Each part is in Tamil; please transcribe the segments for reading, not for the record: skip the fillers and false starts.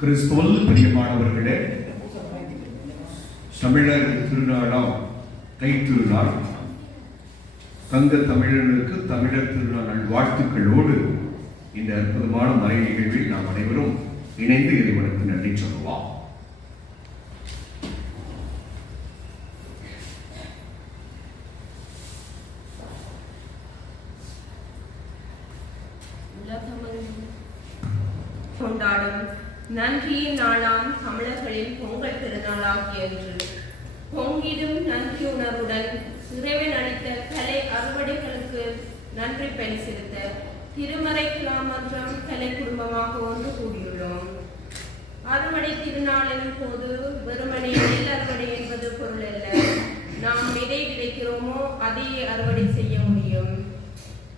கிறிஸ்துவில் பிரியமானவர்களே, தமிழர் திருநாளாம் தைத்திருநாள் தங்க தமிழனுக்கு தமிழர் திருநாள் வாழ்த்துக்களோடு இந்த அற்புதமான மறை நிகழ்வில் நாம் அனைவரும் இணைந்து இறைவனுக்கு நன்றி சொல்லுவோம். கொண்டாடும் நன்றியின் நாளாம் தமிழர்களின் பொங்கல் திருநாளாகிய இன்று பொங்கிடும் நன்றி உணர்வுடன் இறைவன் அளித்த கலை அறுவடைகளுக்கு நன்றி பரிசெலுத்த திருமறை கிளாமன்றம் கலை குடும்பமாக ஒன்று கூடியுள்ளோம். அறுவடை திருநாளின் போது வெறுமனே நெல் அறுவடை என்பது பொருள் அல்ல. நாம் எதை விதைக்கிறோமோ அதையே அறுவடை செய்ய முடியும்.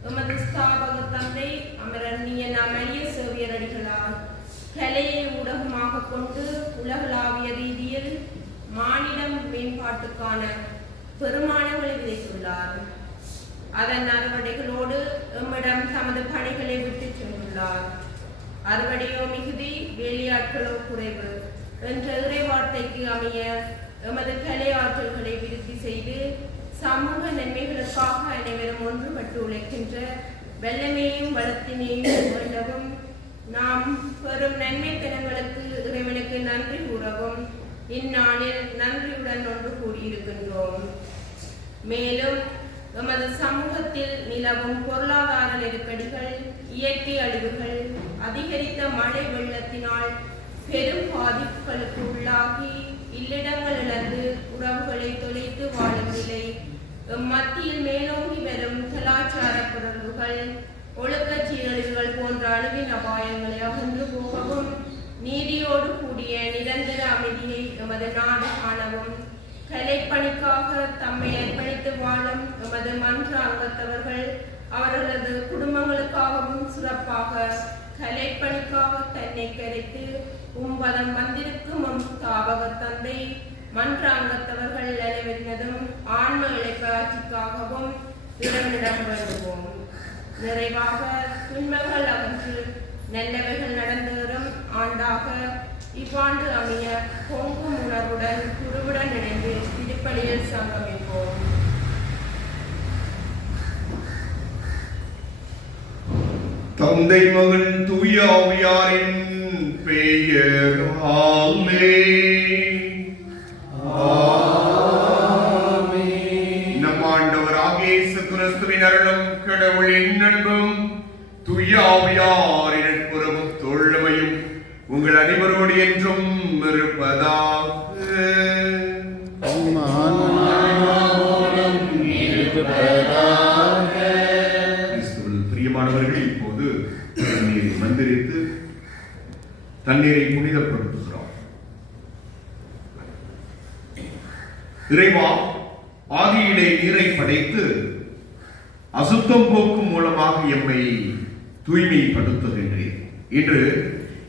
எமது ஸ்தாபக தந்தை அமரர் மரிய சேவியர் அடிகளார் கலையை ஊடகமாக கொண்டு உலகளாவிய ரீதியில் மானிடம் மேம்பாட்டுக்கான பெருமானங்களை விதைத்துள்ளார். அதன் அறுவடைகளோடு எம்மிடம் தமது பணிகளை விட்டு சென்றுள்ளார். அறுவடையோ மிகுதி, வேலையாட்களோ குறைவு என்ற இறைவார்த்தைக்கு அமைய எமது கலை ஆற்றல்களை விருத்தி செய்து சமூக நன்மைகளுக்காக அனைவரும் ஒன்றுபட்டு உழைக்கின்ற வல்லமையும் வளத்தினையும் வேண்டவும் நாம் பெறும் நன்மைத்தனங்களுக்கு இறைவனுக்கு நன்றி கூறவும் இந்நாளில் நன்றியுடன் ஒன்று கூடியிருக்கின்றோம். மேலும் எமது சமூகத்தில் நிலவும் பொருளாதார நெருக்கடிகள், இயற்கை அழிவுகள், அதிகரித்த மழை வெள்ளத்தினால் பெரும் பாதிப்புகளுக்கு உள்ளாகி இல்லிடங்கள் இழந்து உறவுகளை தொலைத்து வாழும் நிலை, மத்தியில் மேலோங்கி வரும் கலாச்சார பிறழ்வுகள், ஒழுக்க சீரழிவுகள் போன்ற அணுவின் அபாயங்களை அகன்று போகவும் நீதியோடு கூடிய நிரந்தர அமைதியை எமது நாடு காணவும் கலைப்பணிக்காக தம்மை அர்ப்பணித்து வாழும் எமது மன்ற அங்கத்தவர்கள் அவர்களது குடும்பங்களுக்காகவும் சிறப்பாக கலைப்பணிக்காக தன்னை கரைத்து உம்பதம் வந்திருக்கும் ஸ்தாபக தந்தை மன்ற அங்கத்தவர்கள் அனைவரினதும் ஆன்ம இழைப்பாட்சிக்காகவும் இறைவனிடம் வேண்டுவோம். நிறைவாக துன்பங்கள் அகன்று நல்லவைகள் நடந்தேறும் ஆண்டாக இவ்வாண்டு அமைய பொங்கும் உணர்வுடன் குருவுடன் இணைந்து திருப்பலியில் சங்கமிப்போம். தந்தை மகன் தூய ஆவியாரின் பெயர் நம் ஆண்டவராகிய இயேசு கிறிஸ்துவின் அருளும் கடவுளின் அன்பும் தூய ஆவியாரின் நட்புறவும் தோழமையும் உங்கள் அனைவரோடு என்றும் இருப்பதாக. பிரியமானவர்கள், இப்போது தண்ணீரை மந்திரித்து தண்ணீரை புனிதப்படுத்துகிறோம். இறைவா, ஆதியிலே நீரை படைத்து அசுத்தம் போக்கும் மூலமாக எம்மை தூய்மைப்படுத்துகின்றேன். இன்று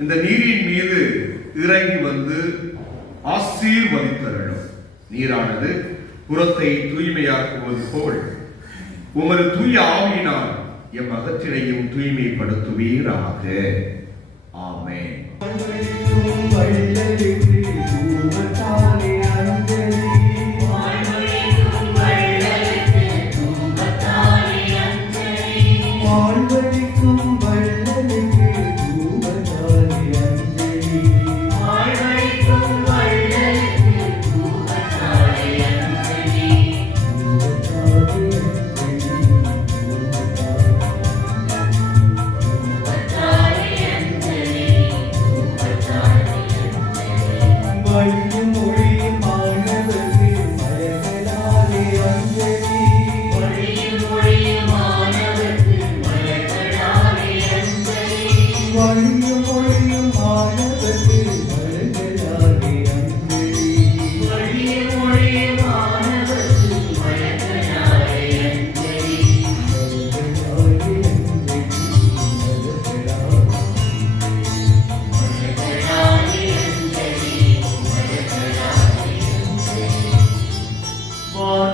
இந்த நீரின் மீது இறங்கி வந்து ஆசீர்வதித்தருளும். நீரானது புறத்தை தூய்மையாக்குவது போல் உமது தூய ஆவியினால் எம் அகத்தினையும் தூய்மைப்படுத்துவீராக. ஆமென்.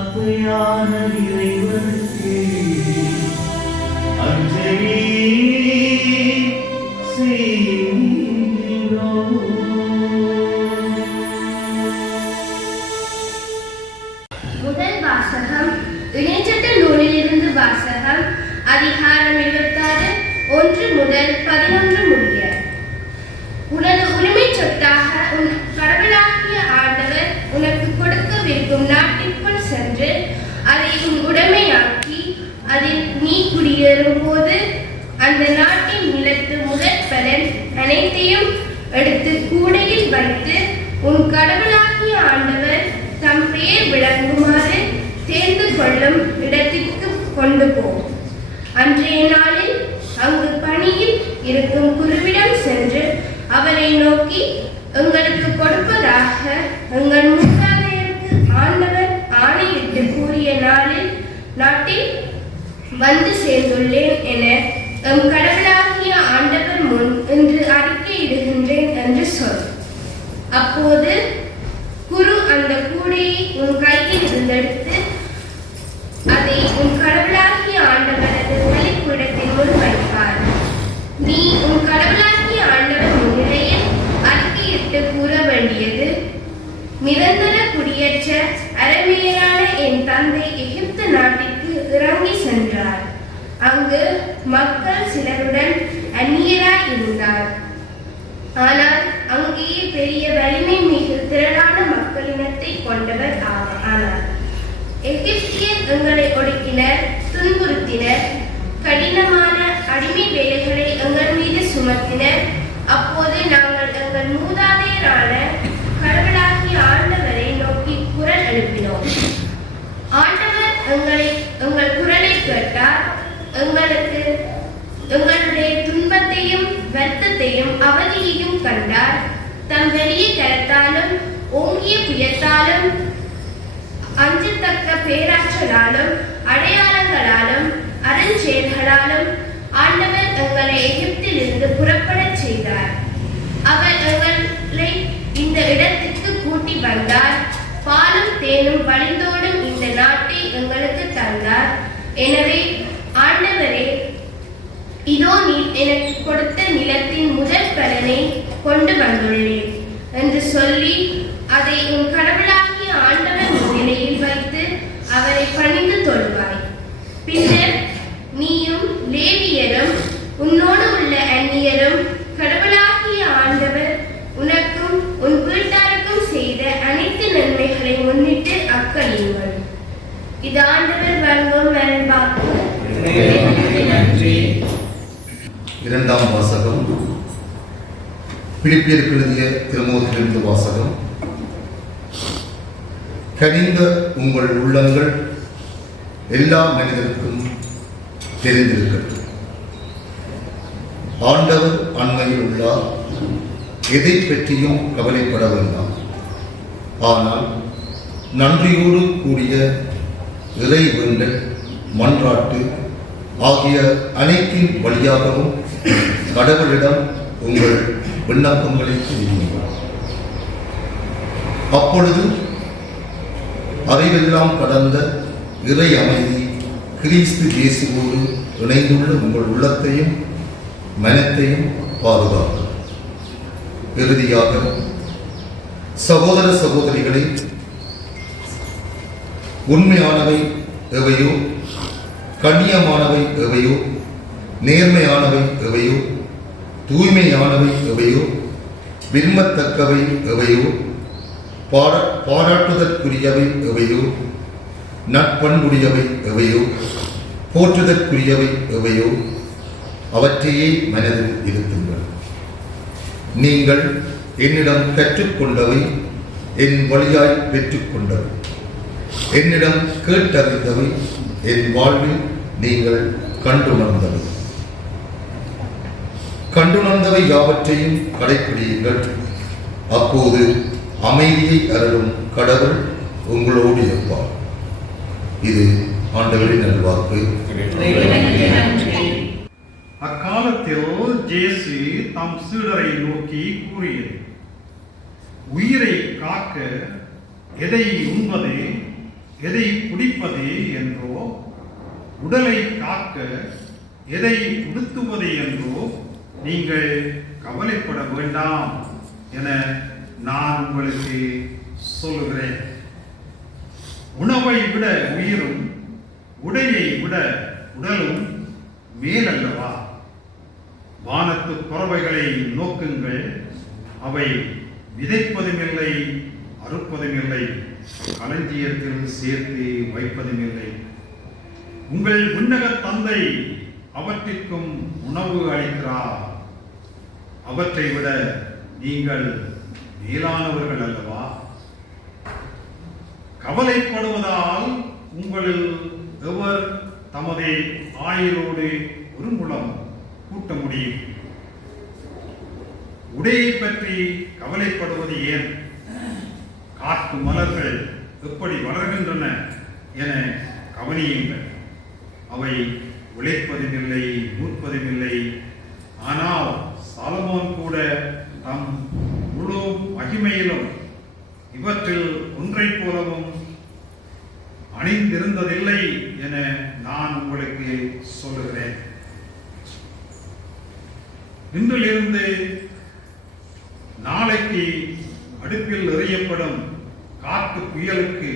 வார்த்தையான இறைவனுக்கு அஞ்சலி செய்கிறோம். முதல் வாசகம் இணைச்சட்ட நூலிலிருந்து வாசகம். அதிகாரம் 26 1 முதல் 11 முடிய. உனது உரிமை சொத்தாக உன் கடவுளாகிய ஆண்டவர் உனக்கு கொடுக்கவிருக்கும் நாட்டிற்குள் சென்று அதை உன் உடைமையாக்கி அதில் நீ குடியேறும் போது அந்த நாட்டின் நிலத்து முதற் பலன் அனைத்தையும் எடுத்து கூடையில் வைத்து உன் கடவுளாகிய ஆண்டவர் தம் பெயர் விளங்குமாறு தேர்ந்து கொள்ளும் இடத்திற்கு கொண்டு போ. அன்றைய நாளில் அங்கு பணியில் இருக்கும் குருவிடம் சென்று அவரை நோக்கி, எங்களுக்கு கொடுப்பதாக எங்கள் மூதாதையருக்கு ஆண்டவர் ஆணையிட்டு கூறிய நாட்டில் வந்து சேர்ந்துள்ளேன் என எம் கடவுளாகிய ஆண்டவர் முன் இன்று அறிக்கையிடுகின்றேன் என்று சொல். அப்போது குரு அந்த கூடையை உன் கையில் இருந்தெடுத்து அதை உன் கடவுளாகிய ஆண்டவரது பலிபீடத்தின் முன் வைப்பார். நீ உன் கடவுளாகிய ஆண்டவர் முன்னிலையில் அறிக்கையிட்டு கூற வேண்டியது, நிரந்தர குடியேற்ற அரபியரான என் தந்தை எகிப்து நாட்டிற்கு இறங்கி சென்றார். அங்கு மக்கள் சிலருடன் அந்நியராய் இருந்தார். ஆனால் அங்கேயே பெரிய வலிமை மிகு திரளான மக்களினத்தை கொண்டவர் ஆனார். எகிப்தியர் எங்களை ஒடுக்கினர், துன்புறுத்தினர், கடினமான அடிமை வேலைகளை எங்கள் மீது சுமத்தினர். அப்போது நாங்கள் எங்கள் மூதாதையரான கடவுளாகிய ஆண்டவரை நோக்கி குரல் எழுப்பினோம். ஆண்டவர் எங்கள் குரலை கேட்டார். எங்களுடைய துன்பத்தையும் வருத்தத்தையும் அவதியையும் கண்டார். தம் வெளிய கரத்தாலும் ஓங்கிய புயத்தாலும் அஞ்சத்தக்க பேராற்றலாலும் அடையாளங்களாலும் அருஞ்செயல்களாலும் ஆண்டவர் எங்களை எகிப்திலிருந்து புறப்படச் செய்தார். அவர் எங்களை இந்த இடத்திற்கு கூட்டி வந்தார். பாலும் தேனும் வழிந்தோடும் இந்த நாட்டை எங்களுக்கு தந்தார். எனவே ஆண்டவரே, இதோ நீர் எனக்கு கொடுத்த நிலத்தின் முதல் பலனை கொண்டு வந்துள்ளேன் என்று சொல்லி அதை உன் கடவுளாகிய ஆண்டவர் முன்னிலையில் வைத்து அவரை பணிந்து தொழுவாய். பின்னர் நீயும் லேவியரும் உன்னோடு உள்ள அந்நியரும் கடவுளாகிய ஆண்டவர் உனக்கும் உன் வீட்டாருக்கும் செய்த அனைத்து நன்மைகளை முன்னிட்டு அக்களியுங்கள். இது ஆண்டவர் வழங்கும் நல்வாக்கு. இரண்டாம் வாசகம். பிலிப்பியருக்கு எழுதிய திருமுகத்திலிருந்து வாசகம். கனிந்த உங்கள் உள்ளங்கள் எல்லா மனிதருக்கும் தெரிந்திருக்கட்டும். ஆண்டவர் அண்மையில் உள்ளார். எதை பற்றியும் கவலைப்பட வேண்டாம். ஆனால் நன்றியோடு கூடிய இறை வேண்டல், மன்றாட்டு ஆகிய அனைத்தின் வழியாகவும் கடவுளிடம் உங்கள் விண்ணப்பங்களை தெரிவியுங்கள். அப்பொழுது அறிவெல்லாம் கடந்த இறை அமைதி கிறிஸ்து இயேசுவோடு இணைந்துள்ள உங்கள் உள்ளத்தையும் மனத்தையும் பாதுகாக்கும். இறுதியாக சகோதர சகோதரிகளை, உண்மையானவை எவையோ, கண்ணியமானவை எவையோ, நேர்மையானவை எவையோ, தூய்மையானவை எவையோ, விரும்பத்தக்கவை எவையோ, பாராட்டுதற்குரியவை எவையோ, நற்பண்புடையவை எவையோ, போற்றுதற்குரியவை எவையோ, அவற்றையே மனதில் இருத்துங்கள். நீங்கள் என்னிடம் கற்றுக்கொண்டவை, என் வழியாய் பெற்றுக்கொண்டவை, என்னிடம் கேட்டறிந்தவை, என் வாழ்வில் நீங்கள் கண்டுணர்ந்தவை யாவற்றையும் கடைப்பிடியுங்கள். அப்போது அமைதியை அருளும் கடவுள் உங்களோடு இருப்பார். இது ஆண்டவரின் நல்வாக்கு. அக்காலத்தில் இயேசு தம் சீடரை நோக்கி கூறியது, உயிரை காக்க எதை உண்பது, எதை குடிப்பது என்றோ, உடலை காக்க எதை உடுத்துவது என்றோ நீங்கள் கவலைப்பட வேண்டாம் என நான் உங்களுக்கு சொல்லுகிறேன். உணவை விட உயிரும், உடையை விட உடலும் மேலல்லவா? வானத்து பறவைகளை நோக்குங்கள், அவை விதைப்பதுமில்லை, அறுப்பதுமில்லை, களஞ்சியத்தில் சேர்த்து வைப்பதுமில்லை. உங்கள் விண்ணக தந்தை அவற்றிற்கும் உணவு அளிக்கிறார். அவற்றை விட நீங்கள் மேலானவர்கள் அல்லவா? கவலைப்படுவதால் உங்களில் எவர் தமது ஆயுளோடு ஒரு முழம் கூட்ட முடியும்? உடையை பற்றி கவலைப்படுவது ஏன்? காட்டு மலர்கள் எப்படி வளர்கின்றன என கவனியுங்கள். அவை உழைப்பதுமில்லை, நூற்பதுமில்லை. ஆனால் சாலமோன் கூட தம் முழு மகிமையிலும் இவற்றில் ஒன்றைப் போலவும் அணிந்திருந்ததில்லை என நான் உங்களுக்கு சொல்லுகிறேன். இன்றிலிருந்து நாளைக்கு அடுப்பில் எறியப்படும் காட்டு புயலுக்கு,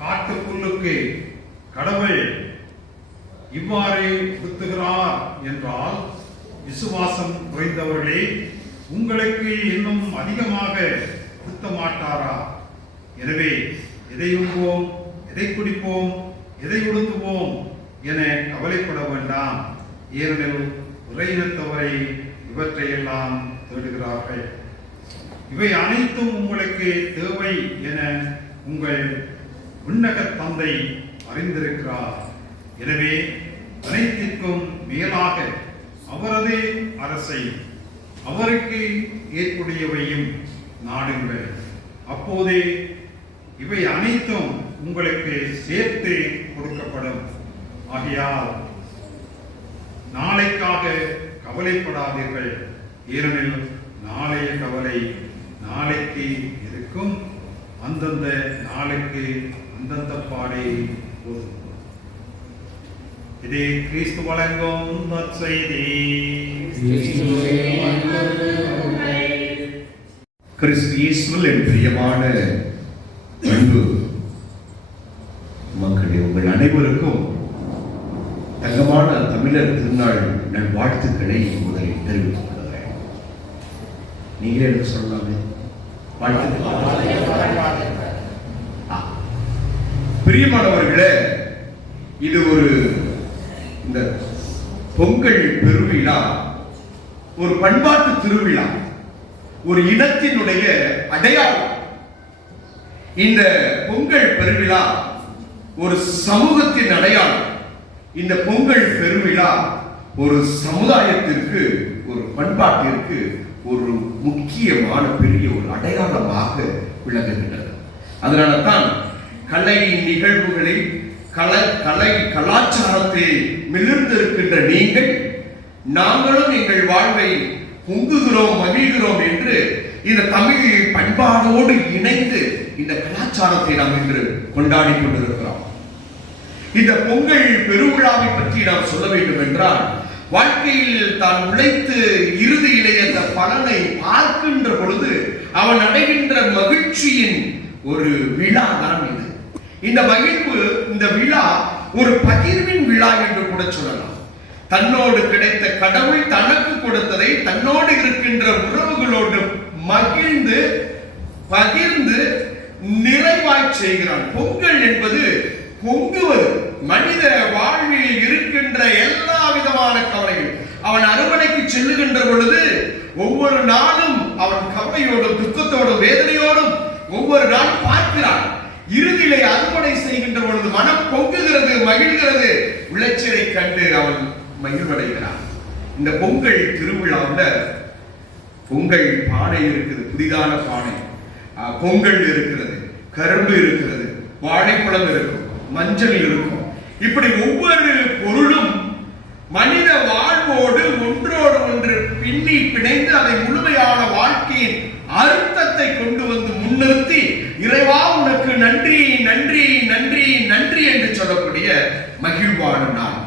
காட்டு புல்லுக்கு கடவுள் இவ்வாறு உடுத்துகிறார் என்றால், விசுவாசம் குறைந்தவர்களே, உங்களுக்கு இன்னும் அதிகமாக உடுத்த மாட்டாரா? எனவே எதை உண்போம், எதை குடிப்போம், எதை உடுத்துவோம் என கவலைப்பட வேண்டாம். ஏனெனில் இறையினத்தவரை இவற்றையெல்லாம் தேடுகிறார்கள். இவை அனைத்தும் உங்களுக்கு தேவை என உங்கள் விண்ணக தந்தை அறிந்திருக்கிறார். எனவே அனைத்திற்கும் மேலாக அவரது அரசை, அவருக்கு ஏற்புடையவையும் நாடுங்கள். அப்போதே இவை அனைத்தும் உங்களுக்கு சேர்த்து கொடுக்கப்படும். ஆகையால் நாளைக்காக கவலைப்படாதீர்கள். ஏனெனில் நாளைய கவலை நாளைக்கு இருக்கும். அந்தந்த நாளுக்கு அந்தந்த பாடே போதும். இதே கிறிஸ்து வழங்கும் நற்செய்தி. கிறிஸ்து இயேசுவில் என் பிரியமான அன்பு மக்களே, உங்கள் அனைவருக்கும் தங்கமான தமிழர் திருநாள் நல்வாழ்த்துக்களை முதலில் தெரிவித்துக் கொள்கிறேன். நீங்களே என்ன சொல்லலாமே? பிரியமானவர்களே, இது ஒரு இந்த பொங்கல் பெருவிழா ஒரு பண்பாட்டு திருவிழா, ஒரு இனத்தினுடைய அடையாளம். இந்த பொங்கல் பெருவிழா ஒரு சமூகத்தின் அடையாளம். இந்த பொங்கல் பெருவிழா ஒரு சமுதாயத்திற்கு, ஒரு பண்பாட்டிற்கு ஒரு முக்கியமான பெரிய ஒரு அடையாளமாக விளங்குகின்றது. அதனால தான் கலை நிகழ்வுகளில் கலாச்சாரத்தை மிளிர்ந்திருக்கின்ற நீங்கள், நாங்களும் எங்கள் வாழ்வை பொங்குகிறோம், மகிழ்கிறோம் என்று இந்த தமிழ் பண்பாடோடு இணைந்து இந்த கலாச்சாரத்தை நாம் இன்று கொண்டாடி கொண்டிருக்கிறோம். இந்த பொங்கல் பெருவிழாவை பற்றி நாம் சொல்ல வேண்டும் என்றால், வாழ்க்கையில் தான் உழைத்து இறுதியிலே அந்த பலனை பார்க்கின்ற பொழுது அவன் அடைகின்ற மகிழ்ச்சியின் ஒரு விழா தான் இது. இந்த மகிழ்வு, இந்த விழா ஒரு பகிர்வின் விழா என்று கூட சொல்லலாம். தன்னோடு கிடைத்த கடவுள் தனக்கு கொடுத்ததை தன்னோடு இருக்கின்ற உறவுகளோடு மகிழ்ந்து பகிர்ந்து நிறைவாய் செய்கிறான். பொங்கல் என்பது பொங்குவது. மனித வாழ்வில் இருக்கின்ற எல்லா விதமான கவலைகள், அவன் அறுவடைக்கு செல்லுகின்ற பொழுது ஒவ்வொரு நாளும் அவன் கவலையோடும் துக்கத்தோடும் வேதனையோடும் ஒவ்வொரு நாள் பார்க்கிறான். இறுதியிலே அறுவடை செய்கின்ற பொழுது மனம் பொங்குகிறது, மகிழ்கிறது. விளைச்சலை கண்டு அவன் மகிழ்வடைகிறான். இந்த பொங்கல் திருவிழாவில் பொங்கல் பானை இருக்குது, புதிதான பானை. பொங்கல் இருக்கிறது, கரும்பு இருக்கிறது, வாழைப்பழம் இருக்கும், மஞ்சள் இருக்கும். இப்படி ஒவ்வொரு பொருளும் மனித வாழ்வோடு ஒன்றோடு ஒன்று பின்னி பிணைந்து அதை முழுமையான வாழ்க்கையின் அர்த்தத்தை கொண்டு வந்து முன்னிறுத்தி, இறைவா உனக்கு நன்றி நன்றி நன்றி மகிழ்வான நாள்.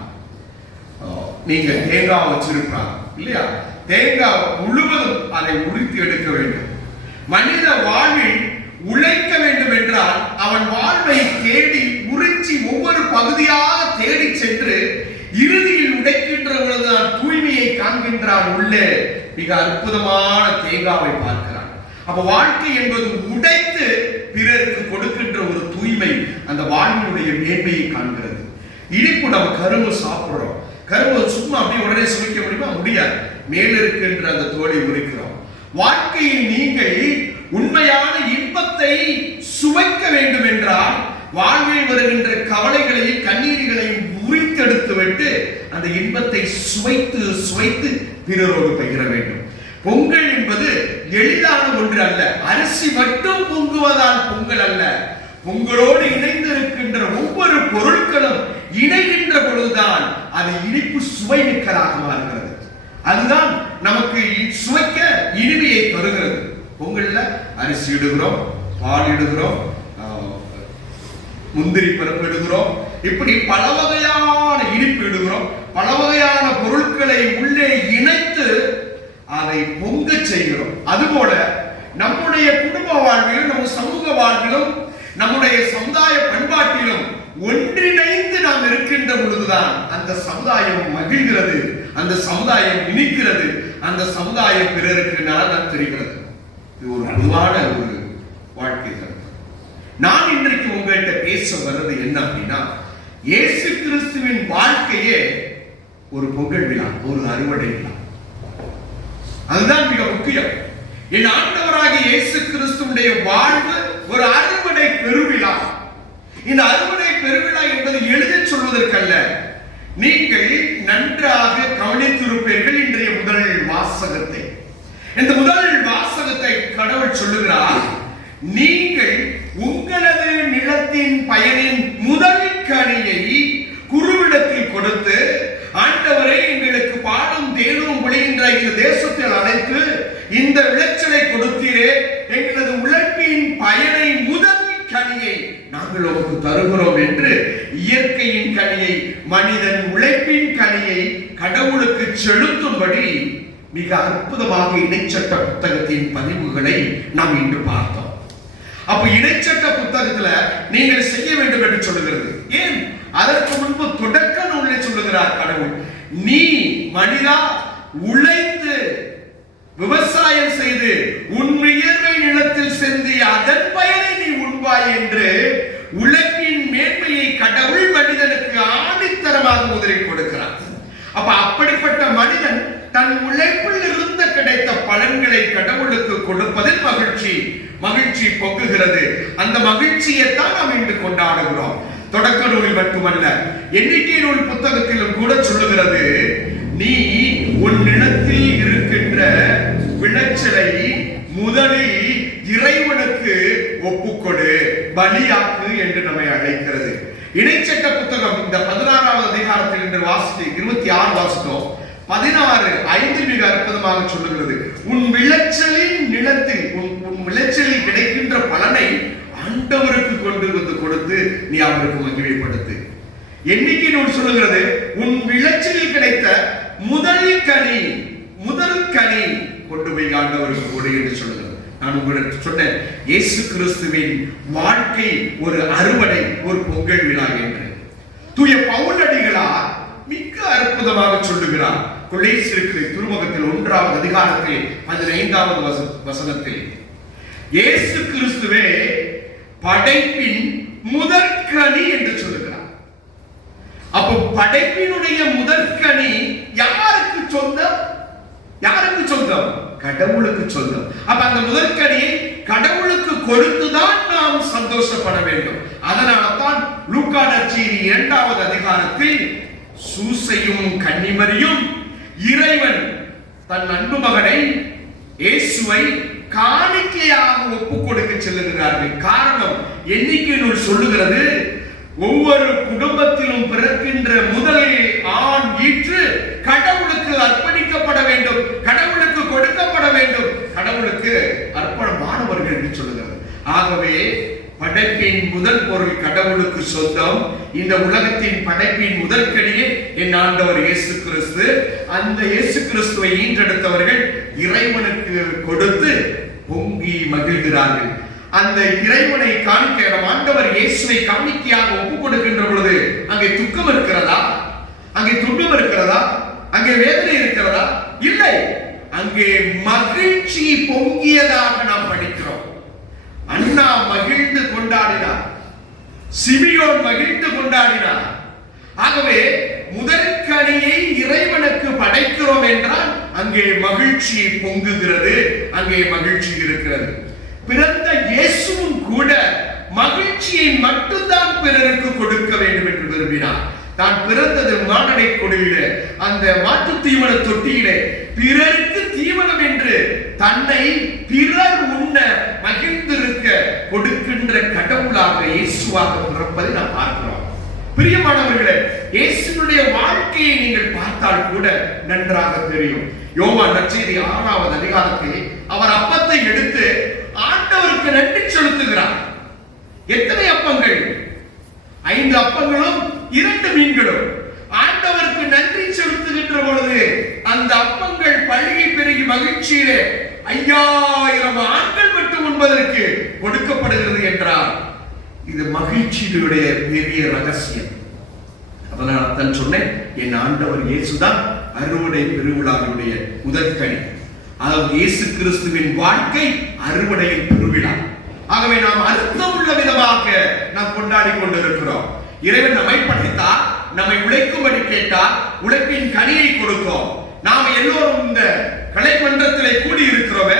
நீங்க தேங்காய் வச்சிருக்கலாம் இல்லையா? தேங்காய் முழுவதும் அதை உரித்து எடுக்க வேண்டும். மனித வாழ்வில் உழைக்க வேண்டும் என்றால் அவன் வாழ்வை தேடி உரிச்சி ஒவ்வொரு பகுதியாக தேடி சென்று இறுதியில் உடைக்கின்ற பொழுதுதான் தூய்மையை காண்கின்றான். உள்ளே மிக அற்புதமான தேங்காவை பார்க்கிறான். அப்ப வாழ்க்கை என்பது உடைத்து பிறருக்கு கொடுக்கின்ற ஒரு தூய்மை அந்த வாழ்வினுடைய மேன்மையை காண்கிறது. இனிப்பு நம்ம கரும்பு சாப்பிடுறோம். கரும்பு சும்மா அப்படியே உடனே சுவைக்க முடியுமா? முடியாது. மேல் இருக்கின்ற அந்த தோலை உரிக்கிறோம். வாழ்க்கையில் நீங்கள் உண்மையான இன்பத்தை சுவைக்க வேண்டும் என்றால் வாழ்வில் வருகின்ற கவலைகளையும் கண்ணீர்களையும் உரித்தெடுத்து விட்டு அந்த இன்பத்தை சுவைத்து சுவைத்து பிறரோடு பகிர வேண்டும். பொங்கல் என்பது எளிதான ஒன்று அல்ல. அரிசி மட்டும் பொங்குவதால் பொங்கல் அல்ல. பொங்கலோடு இணைந்து இருக்கின்ற ஒவ்வொரு பொருட்களும் இணைகின்ற பொழுதுதான் அது இனிப்பு சுவை மிக்கதாக மாறுகிறது. அதுதான் நமக்கு சுவைக்க இனிமையை தருகிறது. பொங்கல்ல அரிசி இடுகிறோம், பால் இடுகிறோம், முந்திரி பருப்பு இடுகிறோம், இப்படி பல வகையான இனிப்பு இடுகிறோம். பல வகையான பொருட்களை உள்ளே இணைத்து அதை பொங்க செய்கிறோம். அதுபோல நம்முடைய குடும்ப வாழ்விலும் நம்ம சமூக வாழ்விலும் நம்முடைய சமுதாய பண்பாட்டிலும் ஒன்றிணைந்து நாம் இருக்கின்ற பொழுதுதான் அந்த சமுதாயம் மகிழ்கிறது, அந்த சமுதாயம் இனிக்கிறது, அந்த சமுதாயம் பிறருக்கு நலன் தெரிகிறது. இது ஒரு பொதுவான ஒரு வாழ்க்கை கருத்து. நான் இன்றைக்கு உங்கள்கிட்ட பேச வர்றது என்ன அப்படின்னா, இயேசு கிறிஸ்துவின் வாழ்க்கையே ஒரு பொங்கல் விழா, ஒரு அறுவடை விழா. அதுதான் மிக முக்கியம். என் ஆண்டவராகிய இயேசு கிறிஸ்துவினுடைய வாழ்வு ஒரு அறுவடை பெருவிழா. இந்த அறுவடை பெருவிழா என்பது எளிதில் சொல்வதற்கல்ல. நீங்கள் நன்றாக கவனித்திருப்பீர்கள் இன்றைய முதல் வாசகத்தை. இந்த முதல் வாசகத்தை கடவுள் சொல்லுகிறார், நீங்கள் உங்களது நிலத்தின் பயனின் முதல் கனியை குருவிடத்தில் கொடுத்து, ஆண்டவரே எங்களுக்கு பாலும் தேனும் விளைகின்ற இந்த தேசத்தில் அழைத்து இந்த விளைச்சலை கொடுத்தீரே, எங்களது உழைப்பின் பயனை முதல் கனியை நாங்கள் உமக்கு தருகிறோம் என்று இயற்கையின் கனியை, மனிதன் உழைப்பின் கனியை கடவுளுக்கு செலுத்தும்படி மிக அற்புதமாக இணைச்சட்ட புத்தகத்தின் பதிவுகளை நாம் இன்று பார்த்தோம். அப்ப இணைச்சட்ட புத்தகத்துல நீங்கள் செய்ய வேண்டும் என்று சொல்லுகிறது. ஏன்? அதற்கு முன்பு தொடக்க நூலை சொல்லுகிறார் கடவுள், நீ மனிதா உழைத்து விவசாயம் செய்து உன் வியர்வை நிலத்தில் சென்று அதன் பயனை நீ உண்பாய் என்று உழைப்பின் மேன்மையை கடவுள் மனிதனுக்கு ஆணித்தரமாக முதலில் கொடுக்கிறார். அப்ப அப்படிப்பட்ட மனிதன் தன் உழைப்பில் இருந்து கிடைத்த பலன்களை கடவுளுக்கு கொடுப்பதில் மகிழ்ச்சி பொங்குகிறது. அந்த மகிழ்ச்சியை தான் நாம் இன்று கொண்டாடுகிறோம். தொடக்க நூலில் மட்டுமல்ல, எண்ணிக்கை நூல் புத்தகத்திலும் கூட சொல்லுகிறது, நீ உன் நிலத்தில் இருக்கின்ற விளைச்சலை முதலில் இறைவனுக்கு ஒப்புக்கொடு, பலியாக்கு என்று நம்மை அழைக்கிறது. இணைச்சட்ட புத்தகம் இந்த 16வது அதிகாரத்தில் இன்று வாசித்து 26 வாசித்தோம். 16:5 மிக அற்புதமாக சொல்லுகிறது, உன் விளைச்சலின் நிலத்தில் உன் விளைச்சலில் கிடைக்கின்ற பலனை ஆண்டவருக்கு கொண்டு வந்து கொடுத்து நீ அவருக்கு மகிமைப்படுத்து. எண்ணிக்கை நூல் சொல்லுகிறது, உன் விளைச்சலில் கிடைத்த முதல் கனி கொண்டு போய் ஆண்டவருக்கு கொடு என்று சொல்லுகிறது. நான் உங்களுக்கு சொன்னேன், இயேசு கிறிஸ்துவின் வாழ்க்கை ஒரு அறுவடை, ஒரு பொங்கல் விழா என்று தூய பவுலடிகளார் மிக அற்புதமாக சொல்லுகிறார். கொலோசியர் திருமுகத்தில் 1வது அதிகாரத்தில் 15வது வசனத்தில், இயேசு கிறிஸ்துவே படைப்பின் முதற்கனி என்று சொல்லுகிறார். அப்போ படைப்பினுடைய முதற்கனி யாருக்கு சொந்தம்? யாருக்கு சொந்தம்? கடவுளுக்கு சொந்தம். அப்ப அந்த முதற்கனியை கடவுளுக்கு கொடுத்துதான் நாம் சந்தோஷப்பட வேண்டும். அதனால்தான் லூக்கா நற்செய்தி 2வது அதிகாரத்தில் சூசையும் கன்னிமரியும் இறைவன் தன் அன்பு மகனை இயேசுவை காணிக்கையாக ஒப்பு கொடுக்க செல்லுகிறார்கள். காரணம், எண்ணிக்கை நூல் சொல்லுகிறது, ஒவ்வொரு குடும்பத்திலும் பிறக்கின்ற முதல் ஆண் ஈற்று கடவுளுக்கு அர்ப்பணிக்கப்பட வேண்டும், கடவுளுக்கு கொடுக்கப்பட வேண்டும், கடவுளுக்கு அர்ப்பணமானவர்கள் என்று சொல்லுகிறது. ஆகவே படைப்பின் முதல் பொருள் கடவுளுக்கு சொந்தம். இந்த உலகத்தின் படைப்பின் முதற்கடியே என் ஆண்டவர் இயேசு கிறிஸ்து. அந்த இயேசு கிறிஸ்துவை ஈன்றெடுத்தவர்கள் இறைவனுக்கு கொடுத்து பொங்கி மகிழ்கிறார்கள். அந்த இறைவனை காணிக்க நம் ஆண்டவர் இயேசுவை காணிக்கையாக ஒப்புக் கொடுக்கின்ற பொழுது அங்கே துக்கம் இருக்கிறதா? அங்கே துன்பம் இருக்கிறதா? அங்கே வேதனை இருக்கிறதா? இல்லை, அங்கே மகிழ்ச்சி பொங்கியதாக நாம் படிக்கிறோம். அண்ணா மகிழ்ந்து கொண்டாடினார், சிமியோன் மகிழ்ந்து கொண்டாடினார். ஆகவே முதற்கனியை இறைவனுக்கு படைக்கிறோம் என்றால் அங்கே மகிழ்ச்சி பொங்குகிறது, அங்கே மகிழ்ச்சி இருக்கிறது. பிறந்த இயேசுவும் கூட மகிழ்ச்சியை மட்டும்தான் பிறருக்கு கொடுக்க வேண்டும் என்று விரும்பினார். தான் பிறந்தது மானடை கொடியிலே, அந்த மாற்று தீவன தொட்டியிலே பிறருக்கு தீவனம் என்று தன்னை பிறர் உண்ண மகிழ்ந்திருக்க கொடுக்கின்ற கடவுளாக இயேசுவாக பிறப்பதை நாம் பார்க்கிறோம். பிரியமானவர்களே, இயேசுனுடைய வாழ்க்கையை நீங்கள் பார்த்தால் கூட நன்றாக தெரியும். யோவான் நற்செய்தி 6வது அதிகாரத்தில் அவர் அப்பத்தை எடுத்து ஆண்டவருக்கு நன்றி செலுத்துகிறார். எத்தனை அப்பங்கள்? 5 அப்பங்களும் 2 மீன்களும். ஆண்டவருக்கு நன்றி செலுத்துகின்ற பொழுது அந்த அப்பங்கள் பழுகி பெருகி மகிழ்ச்சியிலே 5000 ஆண்கள் மட்டும் உண்பதற்கு கொடுக்கப்படுகிறது என்றால் இது மகிழ்ச்சியுடைய பெரிய ரகசியம். அதனால் தான் சொன்னேன், என் ஆண்டவர் இயேசுதான் அறுவடை பெருவிழாவினுடைய முதற்கனி. அதாவது இயேசு கிறிஸ்துவின் வாழ்க்கை அறுவடையின் பெருவிழா. ஆகவே நாம் அர்த்தமுள்ள விதமாக நாம் கொண்டாடி கொண்டிருக்கிறோம். இறைவன் நம்மை படைத்தார், நம்மை உழைக்கும்படி கேட்டார், உழைப்பின் கனியை கொடுத்தோம். நாம் எல்லோரும் இந்த கலைமன்றத்திலே கூடி இருக்கிறோமே,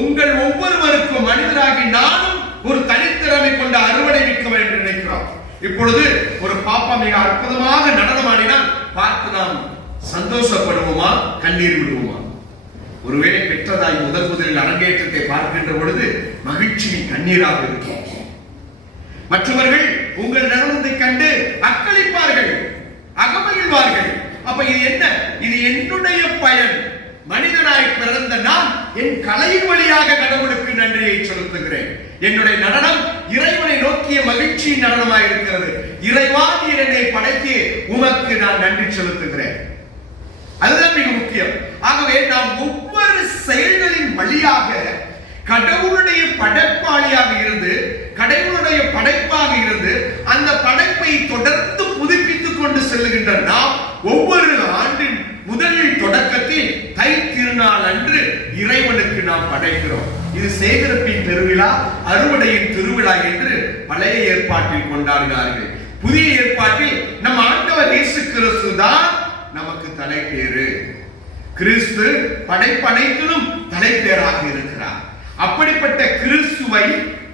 உங்கள் ஒவ்வொருவருக்கும் மனிதராகி நானும் ஒரு தனித்திறமை கொண்ட அறுவடை மிக்க என்று நினைக்கிறோம். இப்பொழுது ஒரு பாப்பா மிக அற்புதமாக நடனமாடினால் பார்த்து நாம் சந்தோஷப்படுவோமா, கண்ணீர் விடுவோமா? ஒருவேளை பெற்றதாய் முதலில் அரங்கேற்றத்தை பார்க்கின்ற பொழுது மகிழ்ச்சியின் கண்ணீராக இருக்கும். மற்றவர்கள் உங்கள் நடனத்தை கண்டு அக்களிப்பார்கள், அகமகிழ்வார்கள். அப்ப இது என்ன? இது என்னுடைய பயன். மனிதனாய் பிறந்த நான் என் கலையின் வழியாக கடவுளுக்கு நன்றியை செலுத்துகிறேன். என்னுடைய நடனம் இறைவனை நோக்கிய மகிழ்ச்சியின் நடனமாக இருக்கிறது. இறைவா, நீர் என்னை படைத்து உமக்கு நான் நன்றி செலுத்துகிறேன். அதுதான் மிக முக்கியம். ஆகவே நாம் ஒவ்வொரு செயல்களின் வழியாக கடவுளுடைய படைப்பாளியாக இருந்து, கடவுளுடைய படைப்பாக இருந்து அந்த படைப்பை தொடர்ந்து புதுப்பித்துக் கொண்டு செல்லுகின்ற நாம் ஒவ்வொரு ஆண்டின் முதலில் தொடக்கத்தில் தை திருநாள் அன்று இறைவனுக்கு நாம் படைக்கிறோம். இது சேகரிப்பின் திருவிழா, அறுவடையின் திருவிழா என்று பழைய ஏற்பாட்டில் கொண்டாடினார்கள். புதிய ஏற்பாட்டில் நம் ஆண்டவர் இயேசு கிறிஸ்து தான் நமக்கு தலைப்பேறு. கிறிஸ்து படைப்பனைத்திலும் தலைப்பேராக இருக்கிறார். அப்படிப்பட்ட கிறிஸ்துவை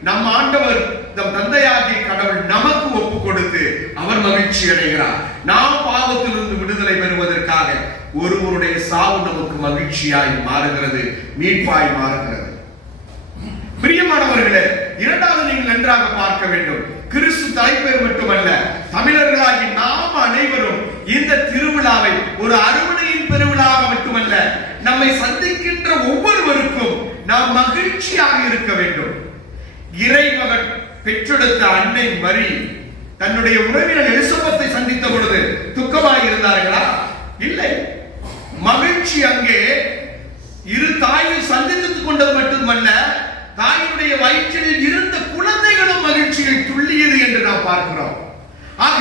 நம் ஆண்டவர் நம் தந்தையாகிய கடவுள் நமக்கு ஒப்பு கொடுத்து அவர் மகிழ்ச்சி அடைகிறார். நாம் பாவத்திலிருந்து விடுதலை பெறுவதற்காக ஒருவருடைய சாவு நமக்கு மகிழ்ச்சியாய் மாறுகிறது, மீட்பாய் மாறுகிறது. பிரியமானவர்களே, இரண்டாவது நீங்கள் நன்றாக பார்க்க வேண்டும். கிறிஸ்து தலைப்பேர் மட்டுமல்ல, தமிழர்களாகி நாம் அனைவரும் இந்த திருவிழாவை ஒரு அறுவடையின் பெருவிழாவாக மட்டுமல்ல, நம்மை சந்திக்கின்ற ஒவ்வொருவருக்கும் நாம் மகிழ்ச்சியாக இருக்க வேண்டும். இறைமகன் பெற்றெடுத்த அன்னை மரி தன்னுடைய உறவினர் எலிசபெத்தை சந்தித்த பொழுது துக்கமாய் இருந்தார்களா? இல்லை. மகிழ்ச்சி அங்கே இரு தாயை சந்தித்துக் கொண்டது மட்டுமல்ல, தாயினுடைய வயிற்றில் இருந்த குழந்தைகளும் மகிழ்ச்சியில் துள்ளியது என்று நாம் பார்க்கிறோம். ஆக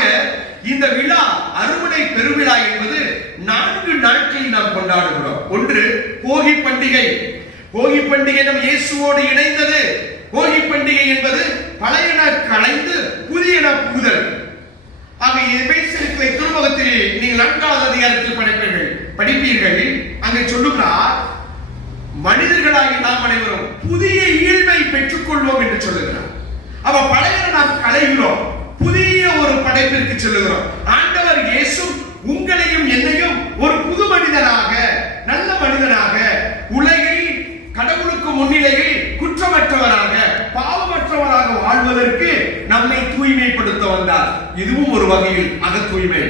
இந்த விழா அறுவடை பெருவிழா என்பது 4 நாட்களில் நாம் கொண்டாடுகிறோம். ஒன்று போகி பண்டிகை. போகி பண்டிகை நம் இயேசுவோடு இணைந்தது. போகி பண்டிகை என்பது பழையன களைந்து புதியன புகுதல். ஆக எபேசியருக்கு திருமுகத்தில் நீங்கள் 4வது அதிகாரத்தில் படிப்பீர்கள். அங்கே சொல்லுகிறார், மனிதர்களாகி நாம் அனைவரும் புதிய ஈழ்மை பெற்றுக் கொள்வோம் என்று சொல்லுகிறார். அப்ப பழையன நாம் களைகிறோம், புதிய ஒரு படைப்பிற்கு செல்லுகிறோம். ஆண்டவர் இயேசு உங்களையும் என்னையும் ஒரு புது மனிதனாக, நல்ல மனிதனாக, உலகில் கடவுளுக்கு முன்னிலையில் குற்றமற்றவராக, பாவமற்றவராக வாழ்வதற்கு நம்மை தூய்மைப்படுத்த வந்தார். இதுவும் ஒரு வகையில் அக தூய்மை.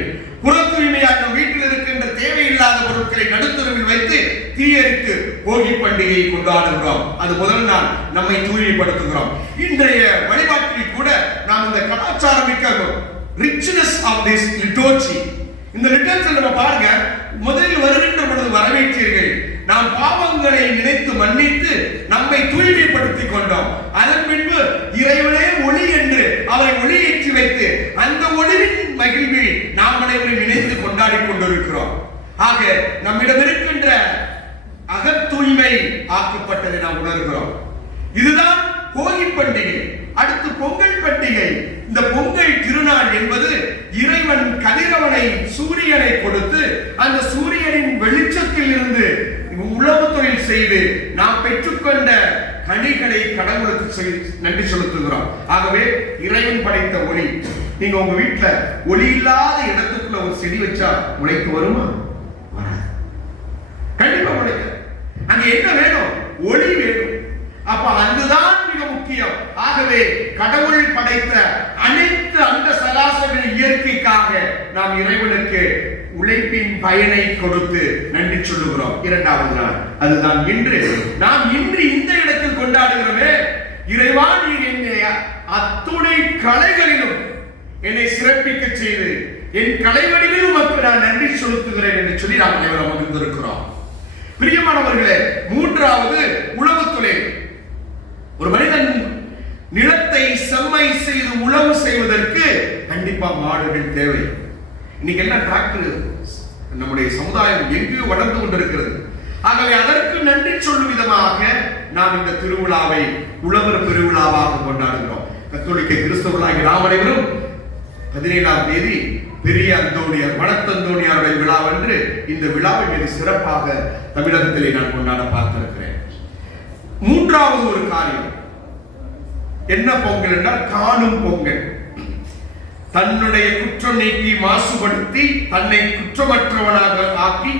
புற தூய்மையாக வீட்டில் இருக்கின்ற தேவையில்லாத பொருட்களை நடுத்தருவில் வைத்து தீயரித்து போகி பண்டிகையை கொண்டாடுகிறோம். அது முதல் நாள் நம்மை தூய்மைப்படுத்துகிறோம். இன்றைய வழிபாட்டில் கூட நாம் இந்த கலாச்சாரமிக்க richness of this liturgy. இந்த லிட்டர்ஜி நம்ம பாருங்க, முதலில் வருகின்ற பொழுது வரவேற்றீர்கள், நாம் பாவங்களை நினைத்து மன்னித்து நம்மை தூய்மைப்படுத்திக் கொண்டோம். அதன் பின்பு இறைவனே ஒளி என்று அவரை ஒளியேற்றி வைத்து அந்த ஒளிவின் மகிழ்வில் நாம் அனைவரும் நினைத்து கொண்டாடி கொண்டிருக்கிறோம். ஆக நம்மிடம் இருக்கின்ற அகத்தூய்மை ஆக்கப்பட்டதை நாம் உணர்கிறோம். இதுதான் போகி பண்டிகை. அடுத்து பொங்கல் பண்டிகை. இந்த பொங்கல் திருநாள் என்பது இறைவன் கதிரவனை சூரியனை கொடுத்து அந்த சூரியனின் வெளிச்சத்தில் இருந்து உழவு தொழில் செய்து நாம் பெற்றுக்கொண்ட கனிகளை கடவுளுக்கு நன்றி செலுத்துகிறோம். ஆகவே இறைவன் படைத்த ஒளி. நீங்க உங்க வீட்டுல ஒளி இல்லாத இடத்துக்குள்ள ஒரு செடி வச்சா முளைத்து வருமா? கண்டிப்பா முளைக்க. அங்க என்ன வேணும்? ஒளி வேணும். அப்ப அதுதான் மிக முக்கியம். ஆகவே கடவுள் படைத்த அனைத்து அந்த சராசரி இயற்கைக்காக நாம் இறைவனுக்கு உழைப்பின் பயனை கொடுத்து நன்றி சொல்லுகிறோம். இரண்டாவது நாள் அதுதான் இன்று. நாம் இன்று இந்த இடத்தில் கொண்டாடுகிறோமே, இறைவா நீர் என்னை அத்துணை கலைகளிலும் என்னை சிறப்பிக்க செய்து என் கலைவடிவிலும் உமக்கு நான் நன்றி செலுத்துகிறேன் என்று சொல்லி நாம் அனைவரும் அமர்ந்திருக்கிறோம். பிரியமானவர்களே, மூன்றாவது உழவு தொழில். ஒரு மனிதன் நிலத்தை செம்மை செய்து உழவு செய்வதற்கு கண்டிப்பா மாடுகள் தேவை. இன்னைக்கு எல்லாம் டிராக்டர் நம்முடைய சமுதாயம் எங்கேயோ வளர்ந்து கொண்டிருக்கிறது. ஆகவே அதற்கு நன்றி சொல்லும் விதமாக நாம் இந்த திருவிழாவை உழவர் பெருவிழாவாக கொண்டாடுகிறோம். கத்தோலிக்க கிறிஸ்தவர்களாகிய நாம் அனைவரும் 17ஆம் தேதி பெரிய அந்தோணியார் வனத்தந்தோணியாருடைய விழாவென்று இந்த விழாவை மிக சிறப்பாக தமிழகத்திலே நான் கொண்டாட பார்த்திருக்கிறேன். மூன்றாவது ஒரு காரியம் என்ன பொங்கல் என்றால் காணும் பொங்கல். தன்னுடைய குற்றம் நீக்கி மாசுபடுத்தி தன்னை குற்றமற்றவனாக ஆக்கி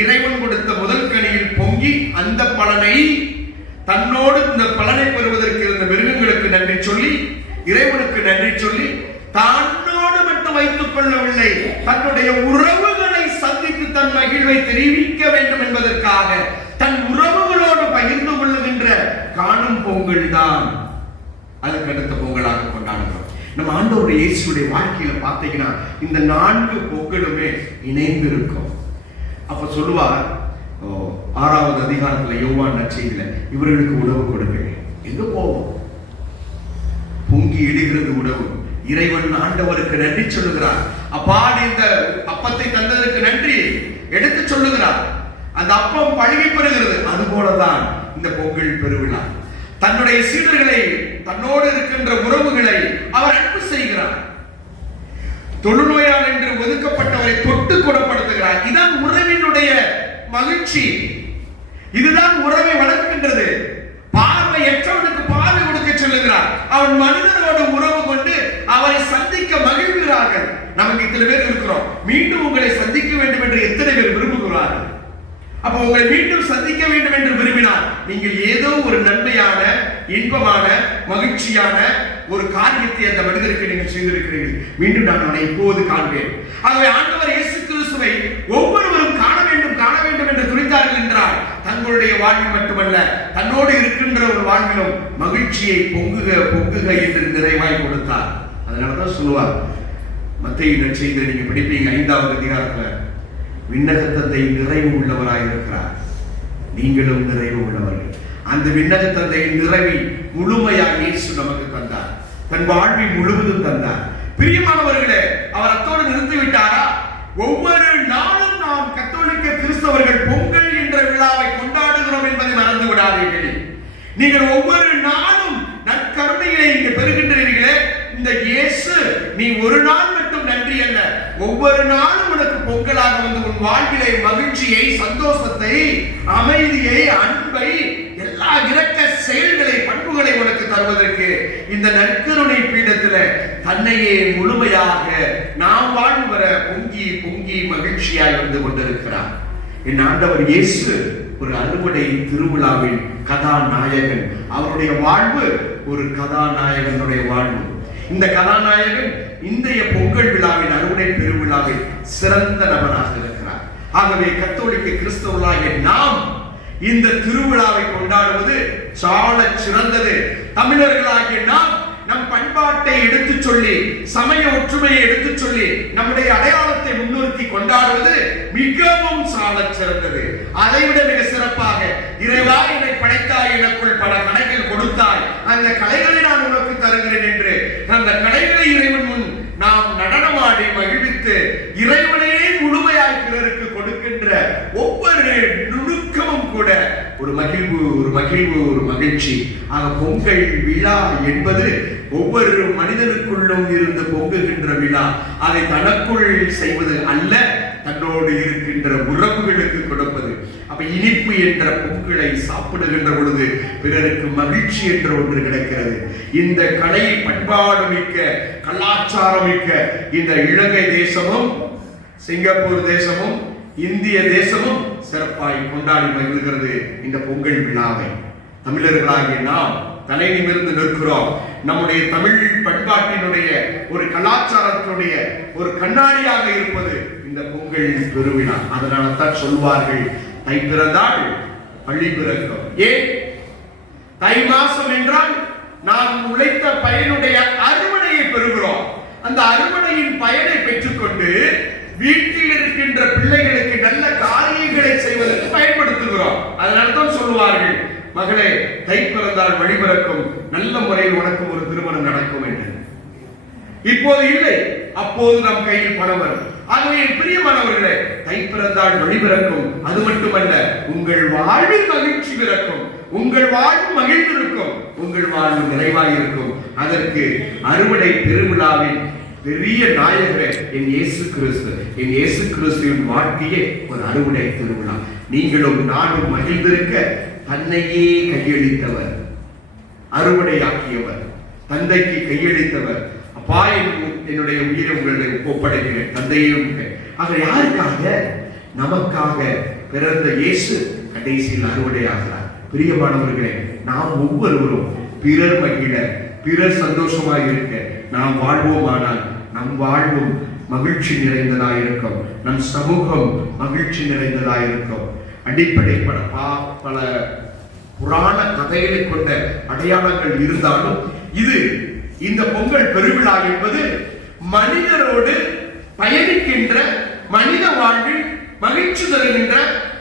இறைவன் கொடுத்த முதல் கனியில் பொங்கி அந்த பலனை தன்னோடு இந்த பலனை பெறுவதற்கு இருந்த மிருகங்களுக்கு நன்றி சொல்லி இறைவனுக்கு நன்றி சொல்லி தன்னோடு மட்டும் வைத்துக் கொள்ளவில்லை, தன்னுடைய உறவுகளை சந்தித்து தன் மகிழ்வை தெரிவிக்க வேண்டும் என்பதற்காக தன் உறவுகளோடு பகிர்ந்து கொள்ளுகின்ற காணும் பொங்கல் தான் அதுக்கு அடுத்த பொங்கலாக கொண்டாடுகிறோம். நம்ம ஆண்டவருடைய இயேசுடைய வாழ்க்கையில பார்த்தீங்கன்னா இந்த 4 பொங்கலுமே இணைந்து இருக்கும். அப்ப சொல்லுவார் 6வது அதிகாரத்துல யோவான் நற்செய்தியில இவர்களுக்கு உணவு கொடுங்க. எங்க போவோம்? பொங்கி இடுகிறது உணவு. இறைவன் ஆண்டவருக்கு நன்றி சொல்லுகிறார். அப்பா இந்த அப்பத்தை தந்ததற்கு நன்றி எடுத்து சொல்லுகிறார். அந்த அப்பம் பழுகி பெறுகிறது. அதுபோலதான் இந்த பொங்கல் பெருவிழா. தன்னுடைய சீடர்களை தன்னோடு இருக்கின்ற உறவுகளை அவர் அன்பு செய்கிறார். தொழுநோயால் என்று ஒதுக்கப்பட்டவரை தொட்டு குணப்படுத்துகிறார். இதான் உறவினுடைய மகிழ்ச்சி. இதுதான் உறவை வளர்க்கின்றது. பார்வையற்றவனுக்கு பார்வை கொடுக்க சொல்லுகிறார். அவன் மனிதனோடு உறவு கொண்டு அவரை சந்திக்க மகிழ்கிறார்கள். நமக்கு இத்தனை பேர் இருக்கிறோம். மீண்டும் உங்களை சந்திக்க வேண்டும் என்று எத்தனை பேர் விரும்புகிறார்கள்? அப்ப உங்களை மீண்டும் சந்திக்க வேண்டும் என்று விரும்பினால் நீங்கள் ஏதோ ஒரு நன்மையான இன்பமான மகிழ்ச்சியான ஒரு காரியத்தை அந்த மனிதருக்கு நீங்கள் செய்திருக்கிறீர்கள். மீண்டும் நான் அவனை இப்போது காண்பேன். ஆகவே ஆண்டவர் இயேசு கிறிஸ்துவை ஒவ்வொருவரும் காண வேண்டும் என்று துடித்தார்கள் என்றால் தங்களுடைய வாழ்வில் மட்டுமல்ல தன்னோடு இருக்கின்ற ஒரு வாழ்விலும் மகிழ்ச்சியை பொங்குக என்று நிறைவாய் கொடுத்தார். அதனாலதான் சொல்லுவார், மத்தேயு நற்செய்தியில நீங்க படிப்பீங்க 5வது அதிகாரத்துல, விண்ணக தந்தை நிறைவு உள்ளவராய் இருக்கிறார், நீங்களும் நிறைவு உள்ளவர்கள். அந்த விண்ணக தந்தையின் நிறைவை முழுமையாக இயேசு நமக்கு தந்தார். தன் வாழ்வை முழுவதும் தந்தார். பிரியமானவர்களே, அவர் அத்தோடு நிறுத்திவிட்டாரா? ஒவ்வொரு நாளும் நாம் கத்தோலிக்க கிறிஸ்தவர்கள் பொங்கல் என்ற விழாவை கொண்டாடுகிறோம் என்பதை மறந்து விடாதீர்கள். நீங்கள் ஒவ்வொரு நாளும் நற்கருணைகளை இங்கு பெறுகின்றீர்களே, இந்த இயேசு நீ ஒரு நாள் மட்டும் நன்றி அல்ல, ஒவ்வொரு நாளும் உனக்கு பொங்கலாக வந்து உன் வாழ்விலே மகிழ்ச்சியை, சந்தோஷத்தை, அமைதியை, அன்பை, எல்லா இரக்க செயல்களை, பண்புகளை உனக்கு தருவதற்கு இந்த நற்கருணை பீடத்தில் தன்னையே முழுமையாக நாம் வாழ்வு வர பொங்கி மகிழ்ச்சியாய் வந்து கொண்டிருக்கிறார். என் ஆண்டவர் இயேசு ஒரு அறுவடை திருவிழாவின் கதாநாயகன். அவருடைய வாழ்வு ஒரு கதாநாயகனுடைய வாழ்வு. இந்த கதாநாயகன் இன்றைய பொங்கல் விழாவின் அறுவடை பெருவிழாவில் சிறந்த நபராக இருக்கிறார். ஆகவே கத்தோலிக்க கிறிஸ்தவர்களாகிய நாம் இந்த திருவிழாவை கொண்டாடுவது சால சிறந்தது. தமிழர்களாகிய நாம் நம் பண்பாட்டை எடுத்துச் சொல்லி, சமய ஒற்றுமையை எடுத்துச் சொல்லி, நம்முடைய அடையாளத்தை முன்னிறுத்தி கொண்டாடுவது மிகவும் சாலச் சிறந்தது. அதைவிட மிக சிறப்பாக, இறைவா என்னை படைத்தாய், எனக்குள் பல கலைகள் கொடுத்தாய், அந்த கலைகளை நான் உனக்கு தருகிறேன் என்று அந்த கலைகளை இறைவன் முன் நாம் நடனமாடி மகிழ்வித்து இறைவனே முழுமையாய் பிறருக்கு கொடுக்கின்ற ஒவ்வொரு நுணுக்கமும் கூட ஒரு மகிழ்வு, ஒரு மகிழ்வு, ஒரு மகிழ்ச்சி. ஆக பொங்கல் விழா என்பது ஒவ்வொரு மனிதனுக்குள்ளும் இருந்து பொங்குகின்ற விழா. அதை தனக்குள் செய்வது அல்ல, தன்னோடு இருக்கின்ற உறவுகளுக்கு கொடுப்பது. அப்ப இனிப்பு என்ற பொங்கலை சாப்பிடுகின்ற பொழுது பிறருக்கு மகிழ்ச்சி என்ற ஒன்று கிடைக்கிறது. இந்த கலை பண்பாடு மிக்க, கலாச்சாரம் மிக்க இந்த இலங்கை தேசமும், சிங்கப்பூர் தேசமும், இந்திய தேசமும் சிறப்பாய் கொண்டாடி மகிழ்கிறது இந்த பொங்கல் விழாவை. தமிழர்களாகிய நாம் தலை நிமிர்ந்து நிற்கிறோம். நம்முடைய தமிழ் பண்பாட்டினுடைய ஒரு கலாச்சாரத்தினுடைய ஒரு கண்ணாடியாக இருப்பது இந்த பொங்கல் பெருவிழா. அதனால தான் சொல்வார்கள், தை பிறந்தால் பள்ளி பிறக்கும். ஏன்? தை மாசம் என்றால் நாம் உழைத்த பயனுடைய அறுவடையை பெறுகிறோம். அந்த அறுவடையின் பயனை பெற்றுக்கொண்டு வீட்டில் இருக்கின்ற பிள்ளைகளுக்கு நல்ல காரியங்களை செய்வதற்கு பயன்படுத்துகிறோம். அதனால்தான் சொல்லுவார்கள், மகளே தை பிறந்தால் வழி பிறக்கும், நல்ல முறையில் உனக்கு ஒரு திருமணம் நடக்கும் என்று. இப்போது இல்லை, அப்போது நம் கையில் பணம் வரும். ஆகவே பிரியமானவர்களே, தை பிறந்தால் வழி பிறக்கும். அது மட்டுமல்ல, உங்கள் வாழ்வில் மகிழ்ச்சி பிறக்கும், உங்கள் வாழ்வு மகிழ்ந்திருக்கும், உங்கள் வாழ்வு நிறைவாயிருக்கும். அதற்கு அறுவடை பெருவிழாவின் பெரிய நாயகர் என் இயேசு கிறிஸ்து. என் இயேசு கிறிஸ்துவின் வாழ்க்கையே ஒரு அறுவடை திருவிழா. நீங்களும் நானும் மகிழ்ந்திருக்க தன்னையே கையளித்தவர், அறுவடையாக்கியவர், தந்தைக்கு கையளித்தவர். அப்பா, என்னுடைய உயிரை உங்களுடைய ஒப்படைக்கிறேன், தந்தையும். ஆக யாருக்காக? நமக்காக பிறந்த இயேசு கடைசியில் அறுவடையாகிறார். பிரியமானவர்களே, நாம் ஒவ்வொருவரும் பிறர் மகிழ, பிறர் சந்தோஷமாக இருக்க நாம் வாழ்வோமானால் நம் வாழ்வும் மகிழ்ச்சி நிறைந்ததாயிருக்கும், நம் சமூகம் மகிழ்ச்சி நிறைந்ததாயிருக்கும். அடிப்படை பல புராண கதைகளை கொண்ட அடையாளங்கள் இருந்தாலும் இது இந்த பொங்கல் பெருவிழா என்பது மனிதரோடு பயணிக்கின்ற, மனித வாழ்வில் மகிழ்ச்சி தருகின்ற,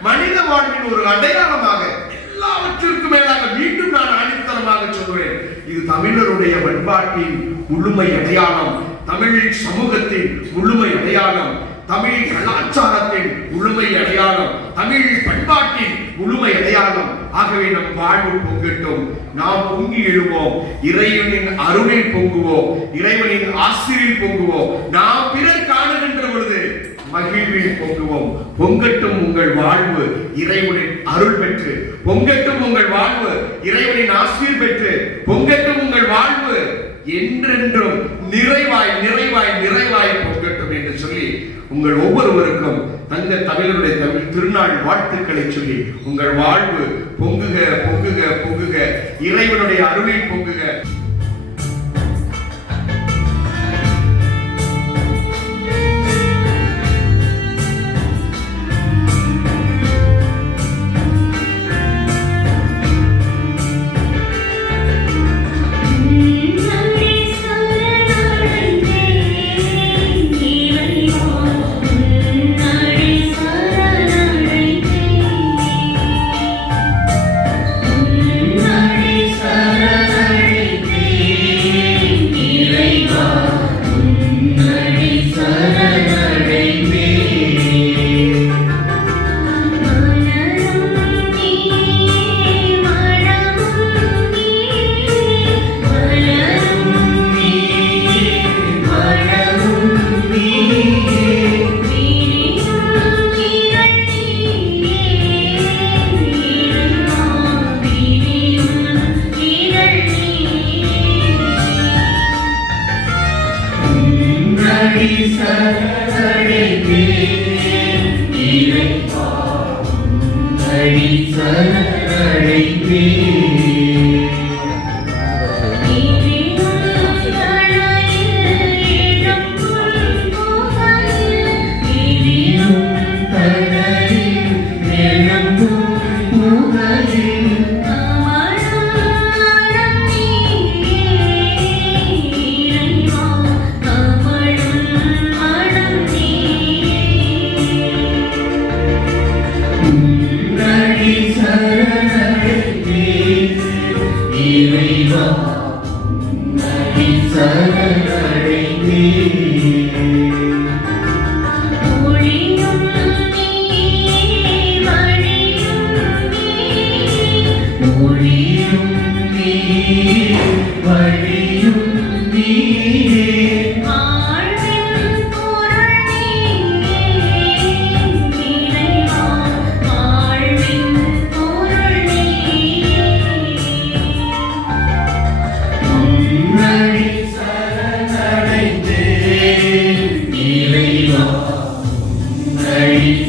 மனித வாழ்வின் ஒரு அடையாளமாக, எல்லாவற்றிற்கும் மேலாக மீண்டும் நான் ஆணித்தரமாக சொல்கிறேன், இது தமிழருடைய பண்பாட்டின் முழுமை அடையாளம், தமிழ் சமூகத்தின் முழுமை அடையாளம், தமிழ் கலாச்சாரத்தின் முழுமை அடையாளம், தமிழ் பண்பாட்டின் முழுமை அடையாளம். ஆகவே நம் வாழ்வு பொங்கட்டும், நாம் பொங்கி எழுவோம், இறைவனின் அருளில் பொங்குவோம், இறைவனின் ஆசிரியில் பொங்குவோம், நாம் பிறர் காணுகின்ற பொழுது மகிழ்வில் பொங்குவோம். பொங்கட்டும் உங்கள் வாழ்வு இறைவனின் அருள் பெற்று, பொங்கட்டும் உங்கள் வாழ்வு இறைவனின் ஆசீர் பெற்று, பொங்கட்டும் உங்கள் வாழ்வு என்றென்றும் நிறைவாய் நிறைவாய் நிறைவாய் பொங்கட்டும் என்று சொல்லி உங்கள் ஒவ்வொருவருக்கும் தங்க தமிழருடைய தமிழ் திருநாள் வாழ்த்துக்களை சொல்லி உங்கள் வாழ்வு பொங்குக பொங்குக பொங்குக, இறைவனுடைய அருளில் பொங்குக.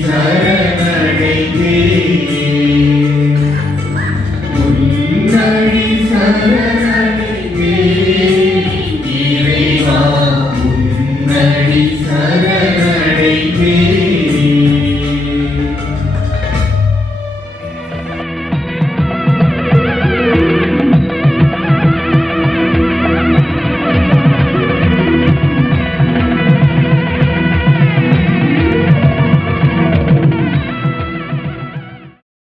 சரணடைந்தே உன்னடி சரண